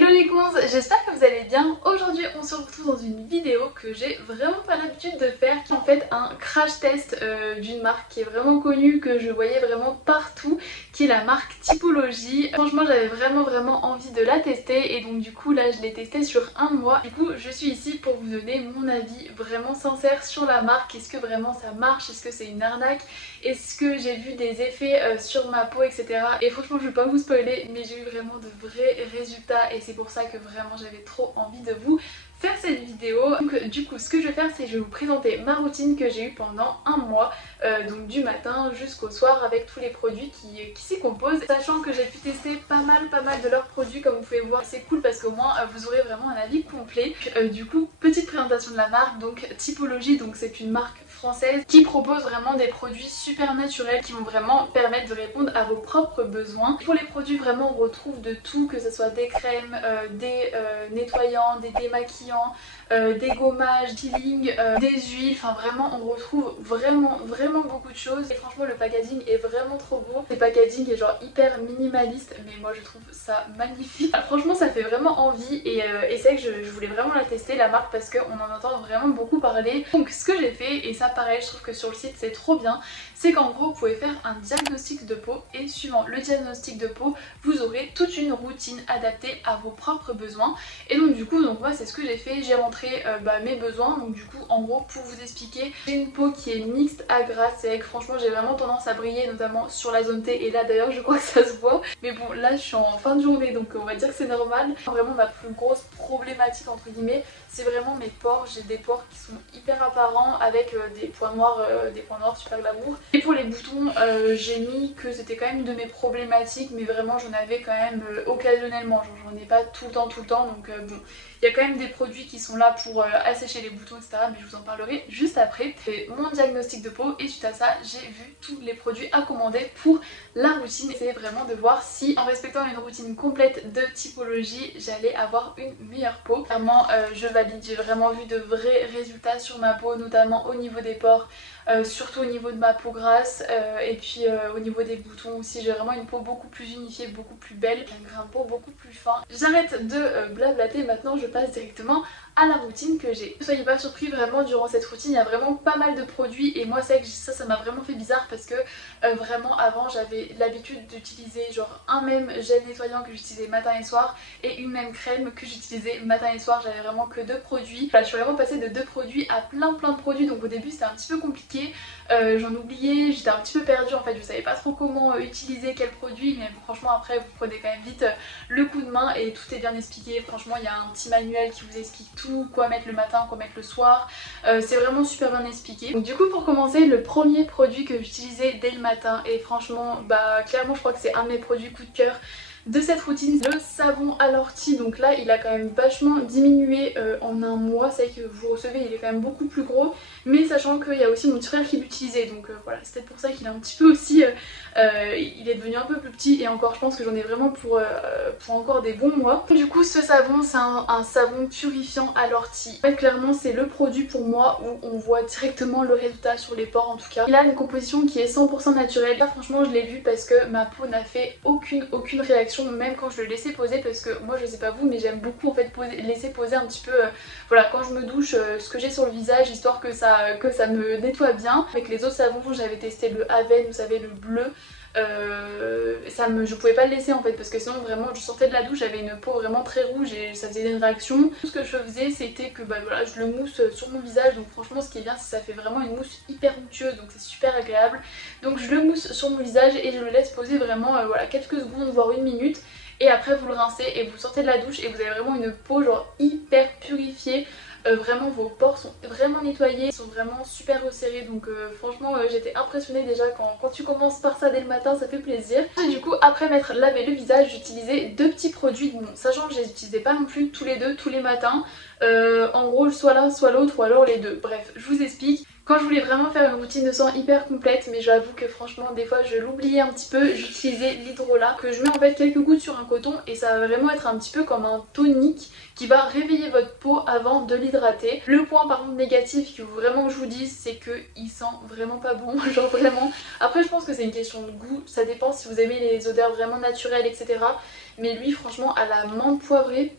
Hello les cons, j'espère que vous allez bien. Aujourd'hui on se retrouve dans une vidéo que j'ai vraiment pas l'habitude de faire, qui est en fait un crash test d'une marque qui est vraiment connue, que je voyais vraiment partout, qui est la marque Typologie. Franchement j'avais vraiment envie de la tester et donc du coup là je l'ai testée sur un mois. Du coup je suis ici pour vous donner mon avis vraiment sincère sur la marque. Est-ce que vraiment ça marche? Est-ce que c'est une arnaque? Est-ce que j'ai vu des effets sur ma peau, etc. Et franchement je vais pas vous spoiler, mais j'ai eu vraiment de vrais résultats et c'est pour ça que vraiment j'avais trop envie de vous faire cette vidéo. Donc du coup ce que je vais faire, c'est que je vais vous présenter ma routine que j'ai eue pendant un mois, donc du matin jusqu'au soir, avec tous les produits qui s'y composent, sachant que j'ai pu tester pas mal de leurs produits. Comme vous pouvez voir, c'est cool parce qu'au moins vous aurez vraiment un avis complet. Du coup, petite présentation de la marque. Donc Typologie, donc c'est une marque française qui propose vraiment des produits super naturels qui vont vraiment permettre de répondre à vos propres besoins. Pour les produits, vraiment on retrouve de tout, que ce soit des crèmes, des nettoyants, des démaquillants, des gommages, peeling, des huiles, enfin vraiment on retrouve vraiment beaucoup de choses. Et franchement le packaging est vraiment trop beau. Le packaging est genre hyper minimaliste, mais moi je trouve ça magnifique. Franchement ça fait vraiment envie et c'est vrai que je voulais vraiment la tester, la marque, parce qu'on en entend vraiment beaucoup parler. Donc ce que j'ai fait, et ça pareil je trouve que sur le site c'est trop bien, c'est qu'en gros vous pouvez faire un diagnostic de peau et suivant le diagnostic de peau vous aurez toute une routine adaptée à vos propres besoins. Et donc du coup moi c'est ce que j'ai fait, j'ai rentré mes besoins. Donc du coup en gros pour vous expliquer, j'ai une peau qui est mixte à grasse, c'est vrai que franchement j'ai vraiment tendance à briller notamment sur la zone T, et là d'ailleurs je crois que ça se voit, mais bon là je suis en fin de journée donc on va dire que c'est normal. Vraiment ma plus grosse problématique entre guillemets c'est vraiment mes pores. J'ai des pores qui sont hyper apparents avec des points noirs super glamour. Et pour les boutons j'ai mis que c'était quand même une de mes problématiques, mais vraiment j'en avais quand même occasionnellement, genre j'en ai pas tout le temps donc bon. Il y a quand même des produits qui sont là pour assécher les boutons, etc. Mais je vous en parlerai juste après. J'ai fait mon diagnostic de peau et suite à ça, j'ai vu tous les produits à commander pour la routine. C'est vraiment de voir si, en respectant une routine complète de Typologie, j'allais avoir une meilleure peau. Clairement, je valide. J'ai vraiment vu de vrais résultats sur ma peau, notamment au niveau des pores, surtout au niveau de ma peau grasse, et puis au niveau des boutons aussi. J'ai vraiment une peau beaucoup plus unifiée, beaucoup plus belle, un grain de peau beaucoup plus fin. J'arrête de blablater, maintenant je passe directement à la routine que j'ai. Ne soyez pas surpris, vraiment durant cette routine il y a vraiment pas mal de produits, et moi c'est vrai que ça m'a vraiment fait bizarre parce que vraiment avant j'avais l'habitude d'utiliser genre un même gel nettoyant que j'utilisais matin et soir et une même crème que j'utilisais matin et soir. J'avais vraiment que deux produits. Là, je suis vraiment passée de deux produits à plein de produits, donc au début c'était un petit peu compliqué. J'en oubliais, j'étais un petit peu perdue en fait, je savais pas trop comment utiliser quel produit, mais franchement après vous prenez quand même vite le coup de main et tout est bien expliqué. Franchement il y a un petit manuel qui vous explique tout, quoi mettre le matin, quoi mettre le soir, c'est vraiment super bien expliqué. Donc du coup pour commencer, le premier produit que j'utilisais dès le matin, et franchement clairement je crois que c'est un de mes produits coup de cœur de cette routine, le savon à l'ortie. Donc là il a quand même vachement diminué en un mois. C'est vrai que vous recevez, il est quand même beaucoup plus gros, mais sachant qu'il y a aussi mon petit frère qui l'utilisait, donc voilà, c'est peut-être pour ça qu'il est un petit peu aussi il est devenu un peu plus petit, et encore je pense que j'en ai vraiment pour encore des bons mois. Du coup ce savon c'est un savon purifiant à l'ortie. En fait clairement c'est le produit pour moi où on voit directement le résultat sur les pores en tout cas. Il a une composition qui est 100% naturelle. Là franchement je l'ai vu parce que ma peau n'a fait aucune réaction même quand je le laissais poser, parce que moi je sais pas vous mais j'aime beaucoup en fait laisser poser un petit peu voilà quand je me douche ce que j'ai sur le visage, histoire que ça me nettoie bien. Avec les autres savons j'avais testé le Aven, vous savez le bleu, je pouvais pas le laisser en fait parce que sinon vraiment je sortais de la douche, j'avais une peau vraiment très rouge et ça faisait une réaction. Tout ce que je faisais c'était que voilà, je le mousse sur mon visage, donc franchement ce qui est bien c'est que ça fait vraiment une mousse hyper onctueuse, donc c'est super agréable. Donc je le mousse sur mon visage et je le laisse poser vraiment voilà quelques secondes voire une minute, et après vous le rincez et vous sortez de la douche et vous avez vraiment une peau genre hyper purifiée. Vraiment vos pores sont vraiment nettoyés, ils sont vraiment super resserrés, donc franchement j'étais impressionnée déjà quand tu commences par ça dès le matin, ça fait plaisir. Et du coup après m'être lavé le visage, j'utilisais deux petits produits, bon, sachant que je les utilisais pas non plus tous les deux tous les matins, en gros soit l'un soit l'autre ou alors les deux, bref je vous explique. Quand je voulais vraiment faire une routine de sang hyper complète, mais j'avoue que franchement des fois je l'oubliais un petit peu, j'utilisais l'hydrolat que je mets en fait quelques gouttes sur un coton et ça va vraiment être un petit peu comme un tonique qui va réveiller votre peau avant de l'hydrater. Le point par contre négatif qu'il faut vraiment que je vous dise, c'est qu'il sent vraiment pas bon, genre vraiment. Après je pense que c'est une question de goût, ça dépend si vous aimez les odeurs vraiment naturelles etc. Mais lui franchement à la menthe poivrée,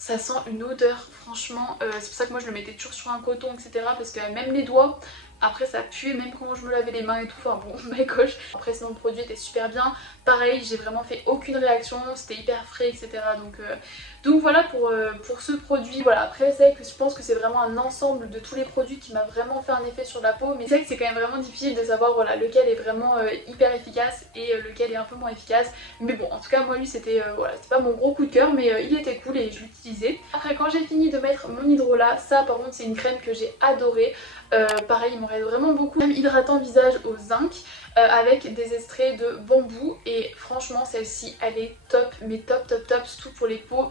ça sent une odeur, franchement, c'est pour ça que moi je le mettais toujours sur un coton etc. Parce que même les doigts, après ça puait même quand je me lavais les mains et tout, enfin bon my gosh. Après sinon le produit était super bien, pareil j'ai vraiment fait aucune réaction, c'était hyper frais etc. Donc voilà pour ce produit. Voilà, après c'est vrai que je pense que c'est vraiment un ensemble de tous les produits qui m'a vraiment fait un effet sur la peau. Mais c'est vrai que c'est quand même vraiment difficile de savoir voilà, lequel est vraiment hyper efficace et lequel est un peu moins efficace. Mais bon en tout cas moi lui c'était voilà, c'était pas mon gros coup de cœur mais il était cool et je l'utilisais. Après quand j'ai fini de mettre mon hydrolat, ça par contre c'est une crème que j'ai adorée. Pareil il m'en reste vraiment beaucoup. Crème hydratant visage au zinc. Avec des extraits de bambou et franchement celle-ci elle est top, mais top surtout pour les peaux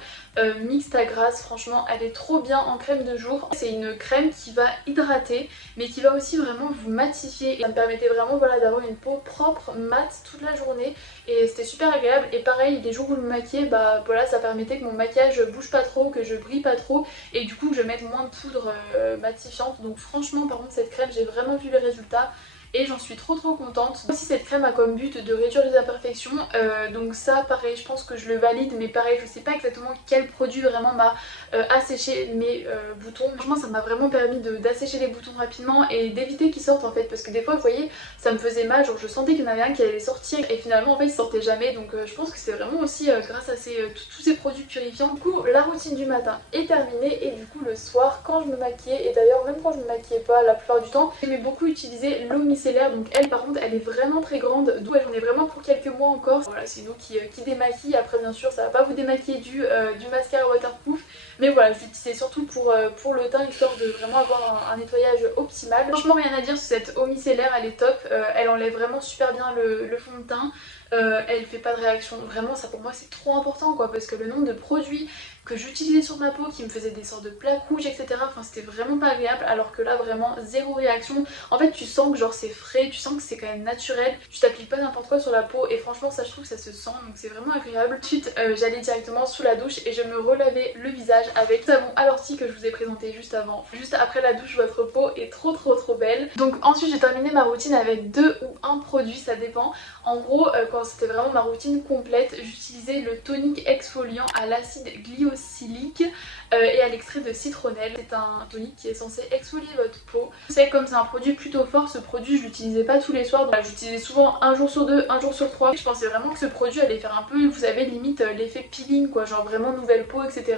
mixtes à grasses. Franchement elle est trop bien en crème de jour. C'est une crème qui va hydrater mais qui va aussi vraiment vous matifier et ça me permettait vraiment voilà, d'avoir une peau propre, mate toute la journée et c'était super agréable. Et pareil les jours où je me maquillais, bah voilà, ça permettait que mon maquillage bouge pas trop, que je brille pas trop et du coup que je mette moins de poudre matifiante. Donc franchement par contre cette crème j'ai vraiment vu les résultats et j'en suis trop contente. Aussi cette crème a comme but de réduire les imperfections, donc ça pareil je pense que je le valide, mais pareil je sais pas exactement quel produit vraiment m'a asséché mes boutons. Franchement ça m'a vraiment permis d'assécher les boutons rapidement et d'éviter qu'ils sortent en fait, parce que des fois vous voyez ça me faisait mal, genre je sentais qu'il y en avait un qui allait sortir et finalement en fait il sortait jamais. Donc je pense que c'est vraiment aussi grâce à tous ces produits purifiants. Du coup la routine du matin est terminée et du coup le soir quand je me maquillais, et d'ailleurs même quand je me maquillais pas la plupart du temps, j'aimais beaucoup utiliser l'eau micellaire. Donc elle par contre elle est vraiment très grande, d'où j'en ai vraiment pour quelques mois encore. Voilà c'est une eau qui démaquille, après bien sûr ça va pas vous démaquiller du mascara waterproof, mais voilà je l'utilisais surtout pour le teint histoire de vraiment avoir un nettoyage optimal. Franchement rien à dire sur cette eau micellaire, elle est top, elle enlève vraiment super bien le fond de teint. Elle fait pas de réaction, vraiment ça pour moi c'est trop important quoi, parce que le nombre de produits que j'utilisais sur ma peau qui me faisaient des sortes de plaques rouges etc, enfin c'était vraiment pas agréable, alors que là vraiment zéro réaction. En fait tu sens que genre c'est frais, tu sens que c'est quand même naturel, tu t'appliques pas n'importe quoi sur la peau et franchement ça je trouve que ça se sent, donc c'est vraiment agréable. Ensuite j'allais directement sous la douche et je me relavais le visage avec le savon à l'ortie que je vous ai présenté juste avant. Juste après la douche votre peau est trop belle. Donc ensuite j'ai terminé ma routine avec 2 ou 1 produit, ça dépend. En gros quand c'était vraiment ma routine complète, j'utilisais le tonique exfoliant à l'acide glycolique et à l'extrait de citronnelle. C'est un tonique qui est censé exfolier votre peau. C'est comme c'est un produit plutôt fort, ce produit je l'utilisais pas tous les soirs, donc j'utilisais souvent un jour sur 2, un jour sur 3. Je pensais vraiment que ce produit allait faire un peu, vous savez, limite l'effet peeling quoi, genre vraiment nouvelle peau etc.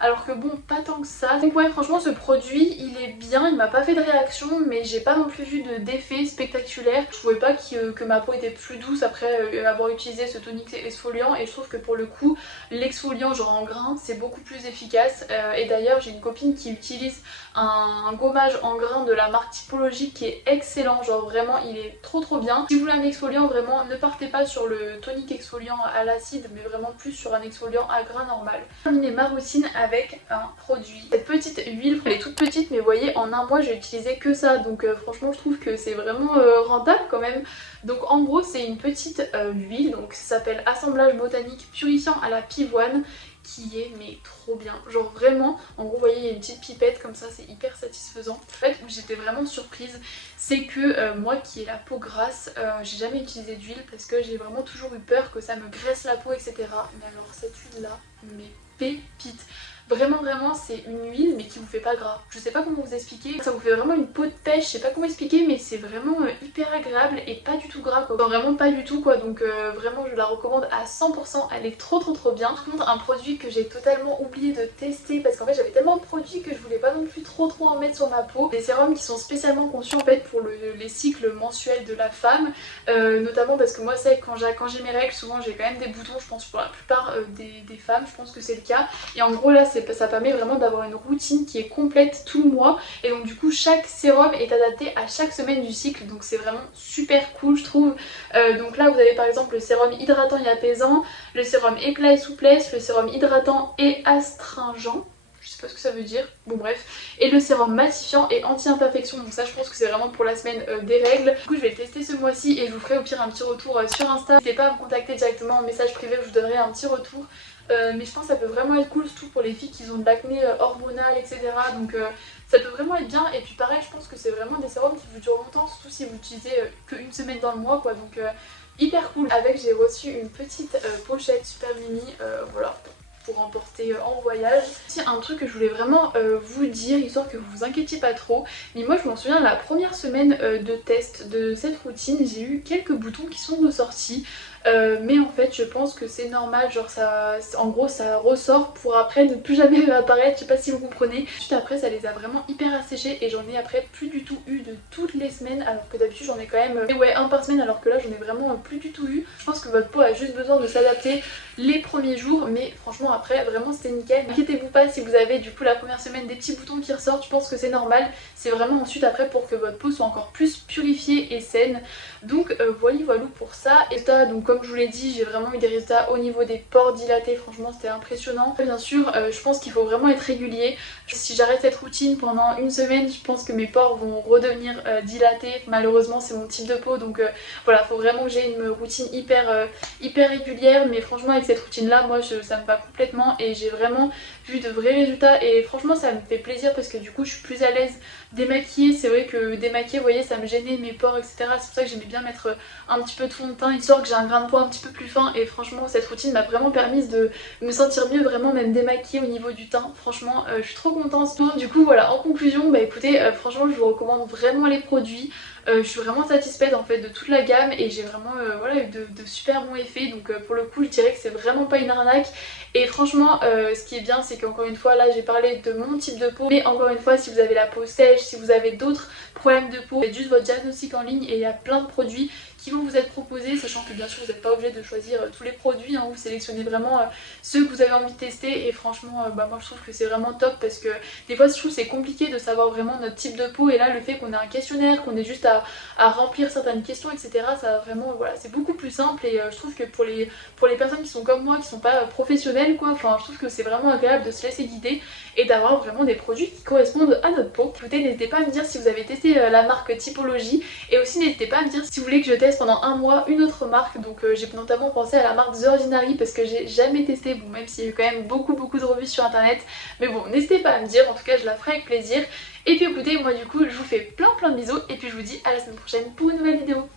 Alors que bon pas tant que ça. Donc ouais franchement ce produit il est bien, il m'a pas fait de réaction mais j'ai pas non plus vu d'effet spectaculaire. Je trouvais pas que ma peau était plus douce après avoir utilisé ce tonique exfoliant, et je trouve que pour le coup l'exfoliant genre en grains c'est beaucoup plus efficace. Et d'ailleurs j'ai une copine qui utilise un gommage en grains de la marque Typologique qui est excellent, genre vraiment il est trop bien. Si vous voulez un exfoliant vraiment ne partez pas sur le tonique exfoliant à l'acide mais vraiment plus sur un exfoliant à grains normal. J'ai terminé ma routine avec un produit, cette petite huile, elle est toute petite mais vous voyez en un mois j'ai utilisé que ça, donc franchement je trouve que c'est vraiment rentable quand même. Donc en gros c'est une petite huile, donc ça s'appelle assemblage botanique purifiant à la pivoine, qui est mais trop bien, genre vraiment en gros vous voyez il y a une petite pipette comme ça, c'est hyper satisfaisant. En fait où j'étais vraiment surprise c'est que moi qui ai la peau grasse, j'ai jamais utilisé d'huile parce que j'ai vraiment toujours eu peur que ça me graisse la peau etc. Mais alors cette huile là, mais pépite. Vraiment c'est une huile mais qui vous fait pas gras. Je sais pas comment vous expliquer, ça vous fait vraiment une peau de pêche, je sais pas comment expliquer mais c'est vraiment hyper agréable et pas du tout gras quoi. Enfin, vraiment pas du tout quoi, donc vraiment je la recommande à 100%, elle est trop bien. Par contre un produit que j'ai totalement oublié de tester parce qu'en fait j'avais tellement de produits que je voulais pas non plus trop en mettre sur ma peau. Des sérums qui sont spécialement conçus en fait pour les cycles mensuels de la femme, notamment parce que moi c'est quand j'ai mes règles souvent j'ai quand même des boutons, je pense pour la plupart des femmes, je pense que c'est le cas. Et en gros là ça permet vraiment d'avoir une routine qui est complète tout le mois, et donc du coup chaque sérum est adapté à chaque semaine du cycle, donc c'est vraiment super cool je trouve. Donc là vous avez par exemple le sérum hydratant et apaisant, le sérum éclat et souplesse, le sérum hydratant et astringent. Je je sais pas ce que ça veut dire, bon bref, et le sérum matifiant et anti-imperfection, donc ça je pense que c'est vraiment pour la semaine des règles. Du coup je vais le tester ce mois-ci et je vous ferai au pire un petit retour sur Insta. N'hésitez pas à me contacter directement en message privé, je vous donnerai un petit retour. Mais je pense que ça peut vraiment être cool, surtout pour les filles qui ont de l'acné hormonal, etc. Donc ça peut vraiment être bien. Et puis pareil, je pense que c'est vraiment des sérums qui vous durent longtemps, surtout si vous utilisez qu'une semaine dans le mois quoi. Donc hyper cool. Avec, j'ai reçu une petite pochette super mini, voilà, pour emporter en voyage. C'est un truc que je voulais vraiment vous dire, histoire que vous vous inquiétiez pas trop. Mais moi je m'en souviens, la première semaine de test de cette routine, j'ai eu quelques boutons qui sont ressortis. Mais en fait je pense que c'est normal, genre ça, en gros ça ressort pour après ne plus jamais réapparaître, je sais pas si vous comprenez. Juste après ça les a vraiment hyper asséchés et j'en ai après plus du tout eu de toutes les semaines, alors que d'habitude j'en ai quand même ouais, un par semaine, alors que là j'en ai vraiment plus du tout eu. Je pense que votre peau a juste besoin de s'adapter les premiers jours, mais franchement après vraiment c'était nickel. N'inquiétez-vous pas si vous avez du coup la première semaine des petits boutons qui ressortent, je pense que c'est normal. C'est vraiment ensuite après pour que votre peau soit encore plus purifiée et saine. Donc voilà pour ça. Et ça, donc comme je vous l'ai dit, j'ai vraiment eu des résultats au niveau des pores dilatés, franchement c'était impressionnant. Bien sûr je pense qu'il faut vraiment être régulier. Si j'arrête cette routine pendant une semaine, je pense que mes pores vont redevenir dilatés. Malheureusement c'est mon type de peau, donc voilà, faut vraiment que j'ai une routine hyper régulière. Mais franchement avec cette routine là, moi ça me va complètement et j'ai vraiment vu de vrais résultats et franchement ça me fait plaisir parce que du coup je suis plus à l'aise démaquillée. C'est vrai que démaquiller, vous voyez, ça me gênait mes pores, etc. C'est pour ça que j'aimais bien mettre un petit peu de fond de teint histoire que j'ai un grain de peau un petit peu plus fin. Et franchement cette routine m'a vraiment permis de me sentir mieux, vraiment même démaquillée au niveau du teint. Franchement je suis trop contente. Donc, du coup voilà, en conclusion, bah écoutez, franchement je vous recommande vraiment les produits. Je suis vraiment satisfaite en fait de toute la gamme et j'ai vraiment voilà, eu de super bons effets. Donc pour le coup je dirais que c'est vraiment pas une arnaque. Et franchement ce qui est bien c'est qu'encore une fois là j'ai parlé de mon type de peau, mais encore une fois si vous avez la peau sèche, si vous avez d'autres problèmes de peau, faites juste votre diagnostic en ligne et il y a plein de produits qui vont vous être proposés, sachant que bien sûr vous n'êtes pas obligé de choisir tous les produits, hein, vous sélectionnez vraiment ceux que vous avez envie de tester. Et franchement bah moi je trouve que c'est vraiment top parce que des fois je trouve c'est compliqué de savoir vraiment notre type de peau, et là le fait qu'on ait un questionnaire, qu'on ait juste à remplir certaines questions, etc. ça vraiment voilà, c'est beaucoup plus simple. Et je trouve que pour les personnes qui sont comme moi, qui sont pas professionnelles quoi, enfin je trouve que c'est vraiment agréable de se laisser guider et d'avoir vraiment des produits qui correspondent à notre peau. Écoutez, n'hésitez pas à me dire si vous avez testé la marque Typologie, et aussi n'hésitez pas à me dire si vous voulez que je teste pendant un mois une autre marque. Donc j'ai notamment pensé à la marque The Ordinary parce que j'ai jamais testé, bon même s'il y a eu quand même beaucoup de revues sur internet, mais bon n'hésitez pas à me dire, en tout cas je la ferai avec plaisir. Et puis écoutez, moi du coup je vous fais plein de bisous et puis je vous dis à la semaine prochaine pour une nouvelle vidéo.